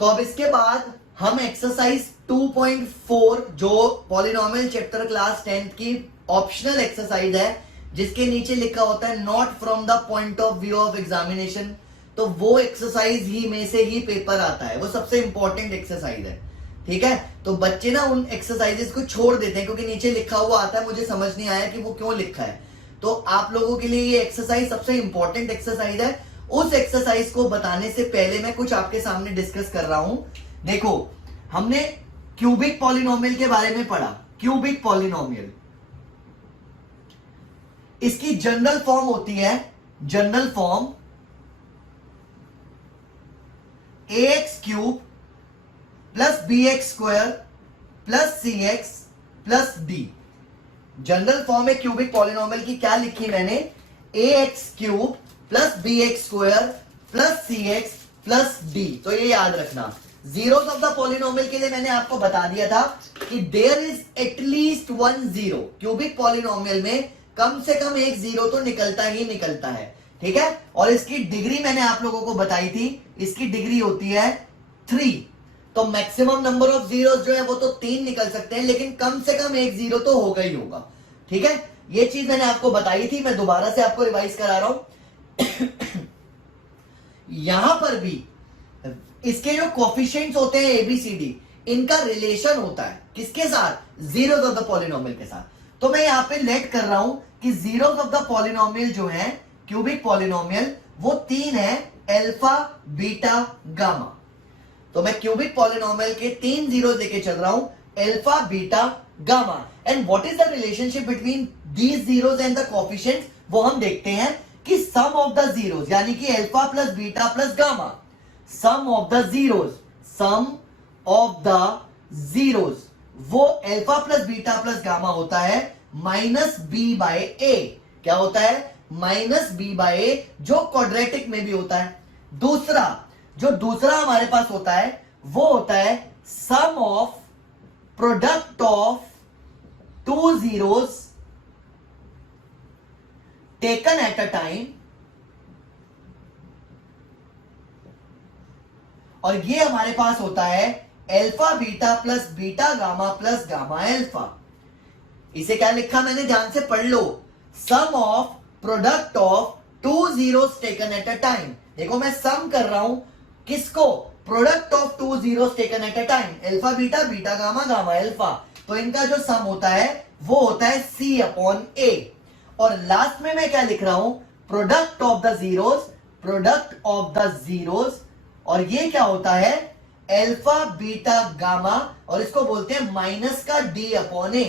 तो अब इसके बाद हम एक्सरसाइज 2.4 जो पॉलिनोमियल चैप्टर क्लास 10th की ऑप्शनल एक्सरसाइज है, जिसके नीचे लिखा होता है not from the point of view of examination, तो वो एक्सरसाइज ही में से ही पेपर आता है, वो सबसे इंपॉर्टेंट एक्सरसाइज है। ठीक है, तो बच्चे ना उन एक्सरसाइजेस को छोड़ देते हैं क्योंकि नीचे लिखा हुआ आता है, मुझे समझ नहीं आया कि वो क्यों लिखा है। तो आप लोगों के लिए ये एक्सरसाइज सबसे इंपॉर्टेंट एक्सरसाइज है। उस एक्सरसाइज को बताने से पहले मैं कुछ आपके सामने डिस्कस कर रहा हूं। देखो, हमने क्यूबिक पॉलिनोमियल के बारे में पढ़ा। क्यूबिक पॉलिनोमियल, इसकी जनरल फॉर्म होती है, general form ax cube plus bx square plus cx plus d। General form है क्यूबिक पॉलिनोमियल की, क्या लिखी मैंने, ax cube plus bx square plus cx plus d। तो ये याद रखना। जीरोस ऑफ द पॉलिनोमियल के लिए मैंने आपको बता दिया था कि there is at least one zero. Cubic polynomial में कम से कम एक जीरो तो निकलता ही निकलता है। ठीक है, और इसकी डिग्री मैंने आप लोगों को बताई थी, इसकी डिग्री होती है 3। तो मैक्सिमम नंबर ऑफ जीरोस जो है वो तो 3 निकल सकते हैं, लेकिन कम से कम एक जीरो तो होगा ही होगा। ठीक है, ये चीज मैंने आपको बताई थी, मैं दोबारा से आपको रिवाइज करा रहा हूं। यहां पर भी इसके जो कोफिशिएंट्स होते हैं एबीसीडी, इनका रिलेशन होता है किसके साथ, जीरोस ऑफ द पॉलिनोमियल के साथ। तो मैं यहां पे लेट कर रहा हूं कि जीरोस ऑफ द पॉलिनोमियल जो है क्यूबिक पॉलिनोमियल, वो 3 है, अल्फा बीटा गामा। तो मैं क्यूबिक पॉलिनोमियल के 3 जीरो लेके चल रहा हूं, alpha beta gamma. And what is the relationship between these zeros and the coefficients, वो हम देखते हैं कि सम ऑफ द जीरोस, यानी कि alpha plus beta plus gamma, sum of the zeros, sum of the zeros, वो alpha plus beta plus gamma होता है माइनस बी बाय ए। क्या होता है, माइनस बी बाय ए, जो क्वाड्रेटिक में भी होता है। दूसरा हमारे पास होता है वो होता है sum of product of two zeros taken at a time, और ये हमारे पास होता है alpha beta plus beta gamma plus gamma alpha. इसे क्या लिखा मैंने, ध्यान से पढ़ लो, sum of product of two zeros taken at a time. देखो मैं सम कर रहा हूं किसको, product of two zeros taken at a time, alpha beta beta gamma gamma alpha. तो इनका जो सम होता है वो होता है C अपॉन A। और लास्ट में मैं क्या लिख रहा हूं, product of the zeros, product of the zeros, और ये क्या होता है, अल्फा बीटा गामा, और इसको बोलते हैं माइनस का D अपॉन A।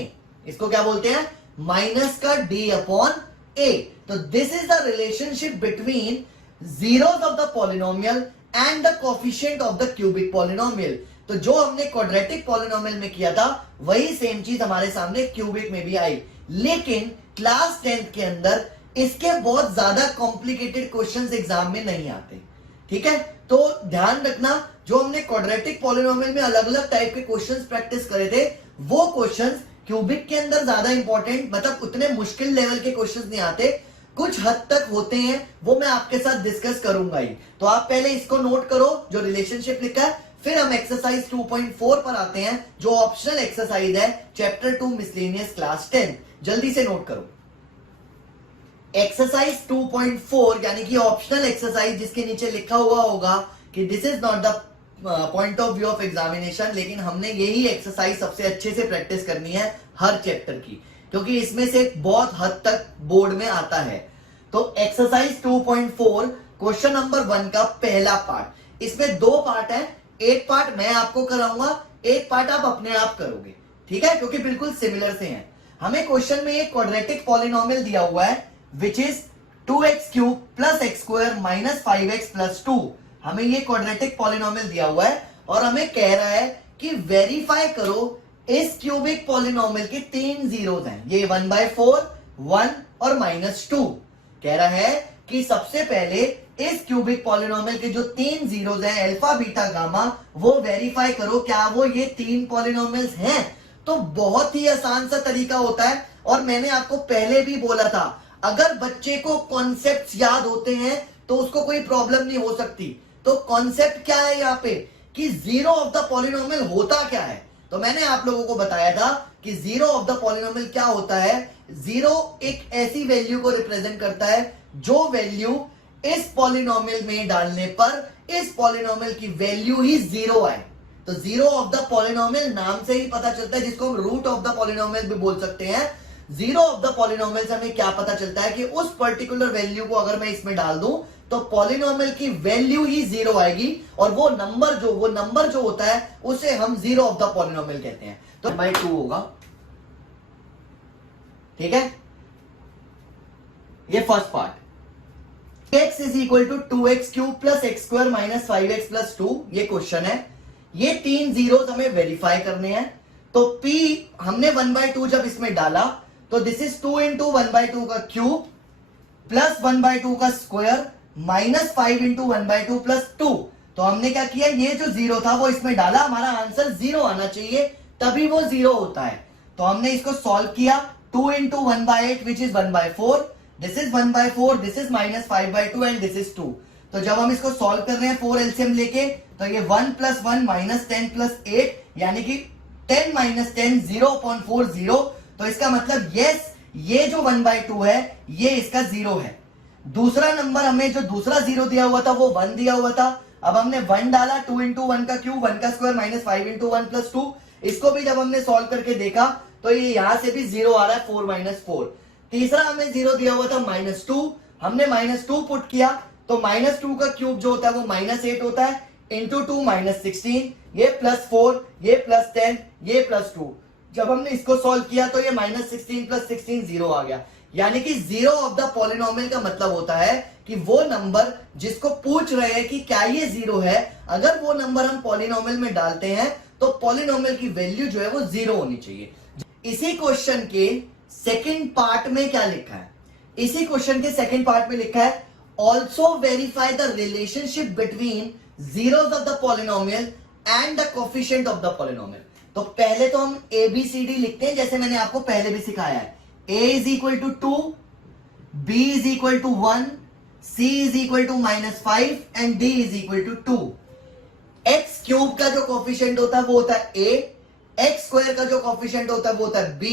इसको क्या बोलते हैं, माइनस का D अपॉन A। तो this is the relationship between zeros of the polynomial and the coefficient of the cubic polynomial. तो जो हमने क्वाड्रेटिक पॉलिनोमियल में किया था वही सेम चीज हमारे सामने क्यूबिक में भी आई, लेकिन क्लास 10th के अंदर इसके बहुत ज्यादा कॉम्प्लिकेटेड क्वेश्चंस एग्जाम में नहीं आते। ठीक है, तो ध्यान रखना, जो हमने क्वाड्रेटिक पॉलिनोमियल में अलग अलग टाइप के क्वेश्चंस प्रैक्टिस करे थे, वो क्वेश्चंस क्यूबिक के अंदर ज्यादा इंपॉर्टेंट, मतलब उतने मुश्किल लेवल के क्वेश्चंस नहीं आते, कुछ हद तक होते हैं, वो मैं आपके साथ डिस्कस करूंगा ही। तो आप पहले इसको नोट करो जो रिलेशनशिप लिखा है, फिर हम एक्सरसाइज 2.4 पर आते हैं जो ऑप्शनल एक्सरसाइज है चैप्टर 2 मिसलेनियस क्लास 10। जल्दी से नोट करो, एक्सरसाइज 2.4 यानी कि ऑप्शनल एक्सरसाइज, जिसके नीचे लिखा हुआ होगा कि this is not the point of view of examination, लेकिन हमने यही एक्सरसाइज सबसे अच्छे से प्रैक्टिस करनी है हर चैप्टर की, क्योंकि इसमें से बहुत हद तक बोर्ड में आता है। तो एक्सरसाइज 2.4 क्वेश्चन नंबर 1 का पहला पार्ट, इसमें 2 पार्ट है, एक पार्ट मैं आपको कराऊंगा, एक पार्ट आप अपने आप करोगे। ठीक है, क्योंकि बिल्कुल सिमिलर से हैं। हमें क्वेश्चन में एक क्वाड्रेटिक पॉलिनोमियल दिया हुआ है which is 2x cube plus x square minus 5x plus 2। हमें ये क्वाड्रेटिक पॉलिनोमियल दिया हुआ है और हमें कह रहा है कि वेरीफाई करो इस क्यूबिक पॉलिनोमियल के 3 जीरोस हैं, ये 1/4, 1 और -2। कह रहा है कि सबसे पहले इस क्यूबिक पॉलिनोमियल के जो 3 जीरोस हैं अल्फा बीटा गामा, वो वेरीफाई करो क्या वो ये 3 पॉलिनोमियल्स हैं। तो बहुत ही आसान सा तरीका होता है, और मैंने आपको पहले भी बोला था अगर बच्चे को कॉन्सेप्ट्स याद होते हैं तो उसको कोई प्रॉब्लम नहीं हो सकती। तो कॉन्सेप्ट क्या है यहाँ पे, कि जीरो ऑफ द पॉलिनोमियल होता क्या है। तो मैंने आप लोगों को बताया था कि जीरो ऑफ द पॉलिनोमियल क्या होता है। जीरो एक ऐसी वैल्यू को रिप्रेजेंट करता है जो वैल्यू इस पॉलिनोमियल में डालने पर इस पॉलिनोमियल की वैल्यू ही जीरो आए। तो जीरो ऑफ द पॉलिनोमियल नाम से ही पता चलता है, जिसको हम रूट ऑफ द पॉलिनोमियल भी बोल सकते हैं। जीरो ऑफ द पॉलिनोमियल से हमें क्या पता चलता है कि उस पर्टिकुलर वैल्यू को अगर मैं इसमें डाल दूं तो पॉलिनोमियल की वैल्यू ही जीरो आएगी, और वो नंबर जो होता है उसे हम जीरो ऑफ द पॉलिनोमियल कहते हैं। तो बाई 2 होगा, ठीक है। ये first part. x is equal to 2x cube plus x square minus 5x plus 2, ये क्वेश्चन है। ये 3 जीरोस हमें वेरीफाई करने हैं। तो p हमने 1/2 जब इसमें डाला तो दिस इज 2 इंटू 1/2 का क्यूब प्लस 1/2 का स्क्वायर माइनस 5 इंटू 1/2 प्लस 2। तो हमने क्या किया, ये जो जीरो था वो इसमें डाला, हमारा आंसर जीरो आना चाहिए, तभी वो जीरो होता है। तो हमने इसको सॉल्व किया। 2 into 1/8 which is 1/4, this is 1/4, this is minus 5/2 and this is 2। तो जब हम इसको सॉल्व कर रहे हैं 4 एलसीएम लेके, तो ये 1 प्लस 1 माइनस 10 प्लस 8, यानी कि 10 माइनस 10 0.40। तो इसका मतलब यस, ये जो 1/2 है ये इसका जीरो है। दूसरा नंबर हमें जो दूसरा जीरो दिया हुआ था वो 1 दिया हुआ था। अब हमने 1 डाला, 2 इंटू 1 का क्यूब 1 का स्क्वायर माइनस 5 इंटू 1 प्लस 2। इसको भी जब हमने सॉल्व करके देखा तो ये यहां से भी जीरो आ रहा है, 4 माइनस 4। तीसरा हमें जीरो दिया हुआ था -2, हमने -2 पुट किया तो -2 का क्यूब जो होता है वो -8 होता है, इंटू 2 -16, ये +4, ये +10, ये +2। जब हमने इसको सॉल्व किया तो ये -16 + 16 जीरो आ गया। यानी कि जीरो ऑफ द पॉलिनोमियल का मतलब होता है कि वो नंबर जिसको पूछ रहे हैं कि क्या ये जीरो है, अगर वो नंबर हम पॉलिनोमियल में डालते हैं तो पॉलिनोमियल की वैल्यू जो है वो जीरो होनी चाहिए। इसी क्वेश्चन के सेकंड पार्ट में क्या लिखा है, इसी क्वेश्चन के सेकंड पार्ट में लिखा है also verify the relationship between zeros of the polynomial and the coefficient of the polynomial. तो पहले तो हम ABCD लिखते हैं जैसे मैंने आपको पहले भी सिखाया है। A is equal to 2, B is equal to 1, C is equal to -5 and D is equal to 2। X cube का जो कोफिशिएंट होता है वो होता है A, एक्स स्क्वायर का जो कोफिशिएंट होता है वो होता है B,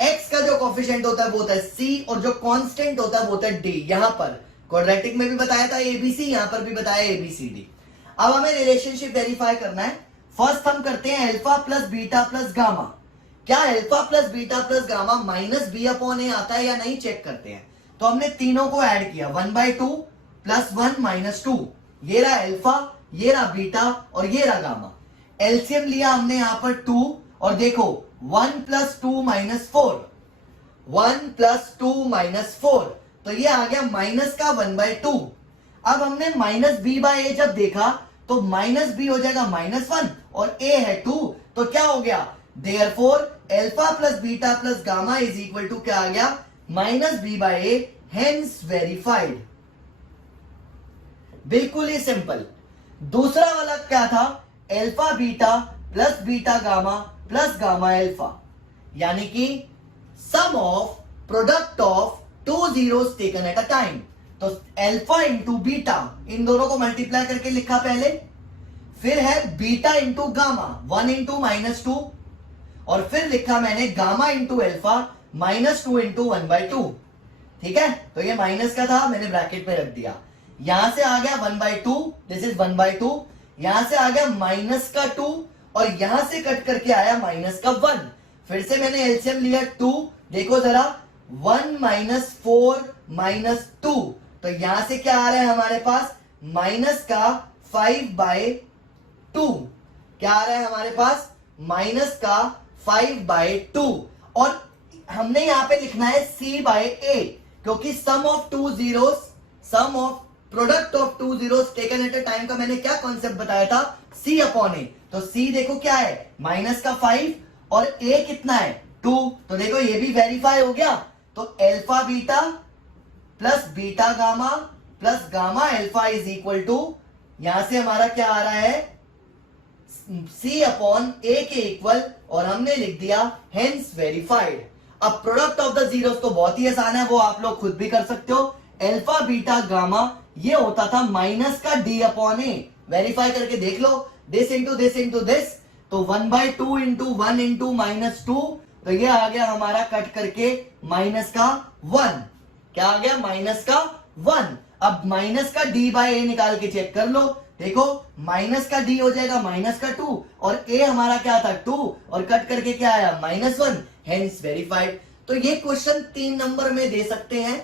एक्स का जो कोफिशिएंट होता है वो होता है C, और जो कांस्टेंट होता है वो होता है D। यहां पर क्वाड्रेटिक में भी बताया था ABC, यहां पर भी बताया ABCD। अब हमें रिलेशनशिप वेरीफाई करना है। फर्स्ट हम करते हैं alpha plus beta plus gamma. क्या alpha plus beta plus gamma -B/A आता है या नहीं, चेक करते हैं। तो हमने तीनों को ऐड किया, 1/2 प्लस 1 माइनस 2, ये रहा अल्फा, ये रहा बीटा और ये रहा गामा। एलसीएम लिया हमने यहां पर 2, और देखो 1 प्लस 2 माइनस 4, 1 प्लस 2 माइनस 4, तो ये आ गया माइनस का 1/2। अब हमने -B/A जब देखा तो -B हो जाएगा -1 और A है 2, तो क्या हो गया, therefore alpha plus beta plus gamma is equal to क्या आ गया, -B/A, हेंस वेरीफाइड। बिल्कुल ही सिंपल। दूसरा वाला क्या था, alpha beta plus beta gamma plus gamma alpha, यानी कि sum of product of 2 zeros taken at a time. तो अल्फा इंटू बीटा, इन दोनों को मल्टीप्लाई करके लिखा पहले, फिर है बीटा इंटू गामा 1 इंटू -2, और फिर लिखा मैंने गामा इंटू अल्फा -2 इंटू 1/2। ठीक है, तो ये माइनस का था, मैंने ब्रैकेट में रख दिया। यहां से आ गया 1/2, दिस इज 1/2, यहां से आ गया माइनस का 2, और यहां से कट करके आया माइनस का 1। फिर से मैंने एलसीएम लिया 2, देखो जरा 1 माइनस 4 माइनस 2, तो यहां से क्या आ रहा है हमारे पास, माइनस का 5/2। क्या आ रहा है हमारे पास, माइनस का 5/2, और हमने यहां पे लिखना है C/A, क्योंकि sum of 2 zeros, sum of product of 2 zeros taken at a time का मैंने क्या कॉन्सेप्ट बताया था, C/A। तो C देखो क्या है, माइनस का 5, और A कितना है 2, तो देखो ये भी वेरीफाई हो गया। तो alpha beta plus beta gamma plus gamma alpha is equal to, यहां से हमारा क्या आ रहा है, C/A के इक्वल, और हमने लिख दिया हेंस वेरीफाइड। अब प्रोडक्ट ऑफ द जीरोस तो बहुत ही आसान है, वो आप लोग खुद भी कर सकते हो। अल्फा बीटा गामा ये होता था माइनस का डी अपॉन ए। वेरीफाई करके देख लो, this into this into this, तो 1/2 इंटू 1 इंटू -2, तो ये आ गया हमारा कट करके माइनस का 1। क्या आ गया? माइनस का 1। अब माइनस का डी बाय ए निकाल के चेक कर लो, देखो माइनस का डी हो जाएगा माइनस का 2 और ए हमारा क्या था 2 और कट करके क्या आया -1, हेंस वेरीफाइड। तो ये क्वेश्चन 3 नंबर में दे सकते हैं।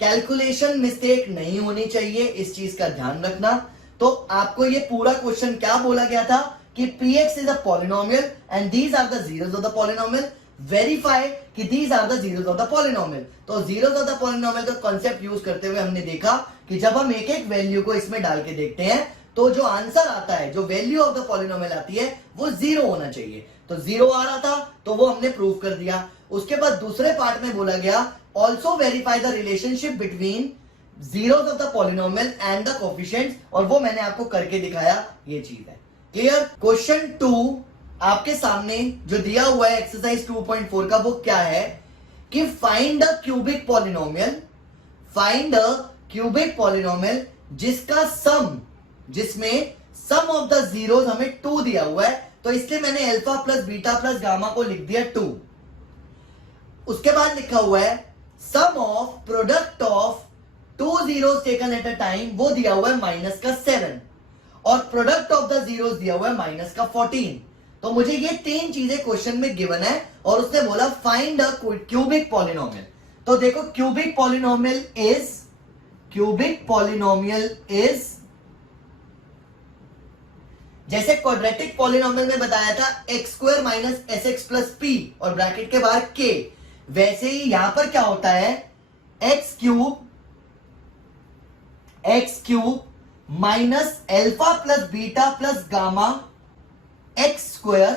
कैलकुलेशन मिस्टेक नहीं होनी चाहिए, इस चीज का ध्यान रखना। तो आपको ये पूरा क्वेश्चन क्या बोला गया था कि px is a polynomial and these are the zeros of the polynomial. Verify कि these are the zeros of the polynomial. तो जीरोस ऑफ द पॉलिनोमियल का कॉन्सेप्ट यूज करते हुए हमने देखा कि जब हम एक एक वैल्यू को इसमें डाल के देखते हैं तो जो आंसर आता है, जो वैल्यू ऑफ द पॉलिनोमियल आती है, वो 0 होना चाहिए। तो 0 आ रहा था तो वो हमने प्रूव कर दिया। उसके बाद दूसरे पार्ट में बोला गया also verify the relationship between zeros of the polynomial and the coefficients, और वो मैंने आपको करके दिखाया। ये चीज है क्लियर। क्वेश्चन 2 आपके सामने जो दिया हुआ है एक्सरसाइज 2.4 का, वो क्या है कि find a cubic polynomial, find a cubic polynomial जिसका सम, जिसमें सम ऑफ द जीरोस हमें 2 दिया हुआ है, तो इसलिए मैंने alpha plus beta plus gamma को लिख दिया 2। उसके बाद लिखा हुआ है sum of product of 2 zeros taken at a time, वो दिया हुआ है माइनस का 7 और प्रोडक्ट ऑफ द जीरोस दिया हुआ है माइनस का 14। तो मुझे ये 3 चीजें क्वेश्चन में गिवन है और उसने बोला फाइंड अ क्यूबिक पॉलिनोमियल। तो देखो क्यूबिक पॉलिनोमियल इज जैसे क्वाड्रेटिक पॉलिनोमियल में बताया था x² minus sx plus p और ब्रैकेट के बाहर k, वैसे ही यहां पर क्या होता है x cube minus alpha plus beta plus gamma x²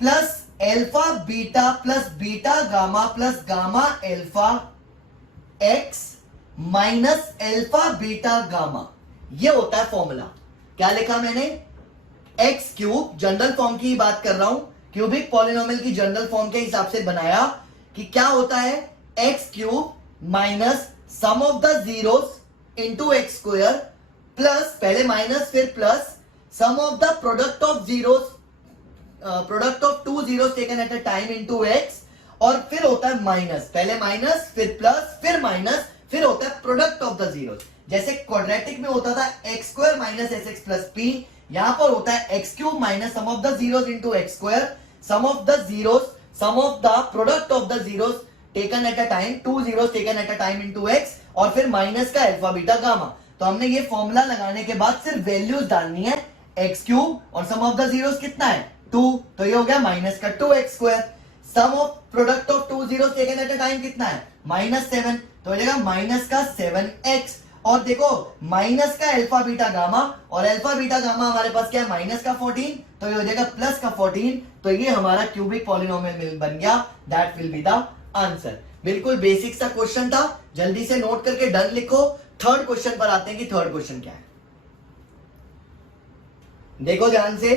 plus alpha beta plus beta gamma plus gamma alpha x minus alpha beta gamma. ये होता है फॉर्मूला। क्या लिखा मैंने? x क्यूब, जनरल फॉर्म की बात कर रहा हूं, क्यूबिक पॉलिनोमियल की जनरल फॉर्म के हिसाब से बनाया कि क्या होता है x cube minus sum of the zeros into x² plus, पहले माइनस फिर plus, sum of the product of zeros, product of 2 zeros taken at a time into x, और फिर होता है माइनस, पहले माइनस फिर प्लस फिर माइनस, फिर होता है प्रोडक्ट ऑफ द जीरोस। जैसे क्वाड्रेटिक में होता था x² minus sx plus p, यहां पर होता है x cube minus sum of the zeros into x², sum of the zeros, sum of the product of the zeros taken at a time, 2 zeros taken at a time into x, और फिर minus का alpha beta gamma. तो हमने ये formula लगाने के बाद सिर्फ वैल्यूज डालनी है, x क्यूब और सम ऑफ द जीरोस कितना है 2, तो ये हो गया माइनस का 2x²। Sum of product of 2 zeros taken at a time कितना है -7, तो हो जाएगा माइनस का 7x। और देखो माइनस का अल्फा बीटा गामा, और अल्फा बीटा गामा हमारे पास क्या है माइनस का 14, तो ये हो जाएगा प्लस का 14। तो ये हमारा क्यूबिक पॉलिनोमियल बन गया। That will be the answer. बिल्कुल बेसिक सा क्वेश्चन था, जल्दी से नोट करके डन लिखो। थर्ड क्वेश्चन पर आते हैं कि थर्ड क्वेश्चन क्या है। देखो ध्यान से,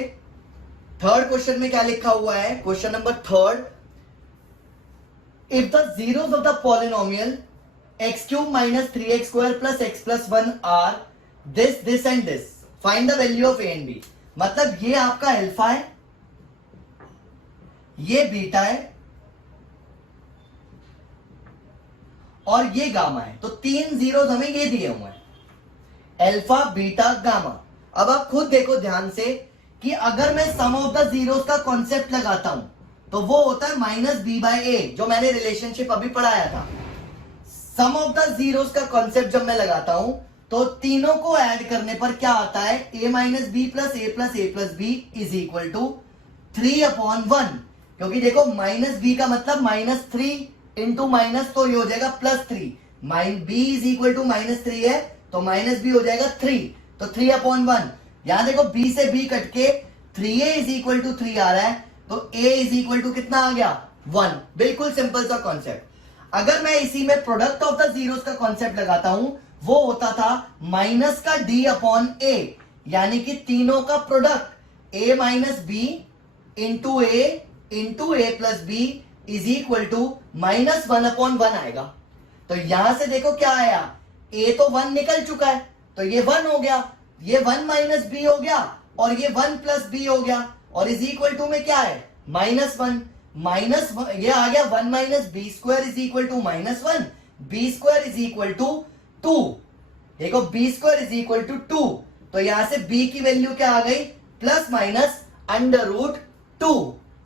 थर्ड क्वेश्चन में क्या लिखा हुआ है, question number 3, if the zeros of the polynomial x cube minus 3x² plus x plus 1 are this and this, find the value of a and b। मतलब ये आपका अल्फा है, ये बीटा है और ये गामा है। तो 3 जीरोस हमें ये दिए हुए हैं, अल्फा बीटा गामा। अब आप खुद देखो ध्यान से कि अगर मैं सम ऑफ द जीरोस का कॉन्सेप्ट लगाता हूं तो वो होता है माइनस बी बाय ए, जो मैंने रिलेशनशिप अभी पढ़ाया था। सम ऑफ द जीरोस का कॉन्सेप्ट जब मैं लगाता हूं तो तीनों को ऐड करने पर क्या आता है, a minus B plus A plus A plus B is equal to 3/1। क्योंकि देखो माइनस बी का मतलब -3 इंटू माइनस, तो ये हो जाएगा +3, b इज इक्वल टू -3 है तो माइनस बी हो जाएगा 3, तो 3/1। यहां देखो b से b कट के 3a इज इक्वल टू 3 आ रहा है, तो a इज इक्वल टू कितना आ गया 1। बिल्कुल सिंपल सा कॉन्सेप्ट। अगर मैं इसी में प्रोडक्ट ऑफ द जीरोस का कॉन्सेप्ट लगाता हूं, वो होता था माइनस का d अपॉन a, यानी कि तीनों का product a minus B into A plus B is equal to -1/1 आएगा। तो यहां से देखो क्या आया, ए तो 1 निकल चुका है, तो ये 1 हो गया, ये 1 माइनस बी हो गया, और ये 1 प्लस बी हो गया, और इज इक्वल टू में क्या है -1, ये आ गया 1 minus B square is equal to -1, B square is equal to 2। देखो B square is equal to 2, तो यहां से b की वैल्यू क्या आ गई, +- √2।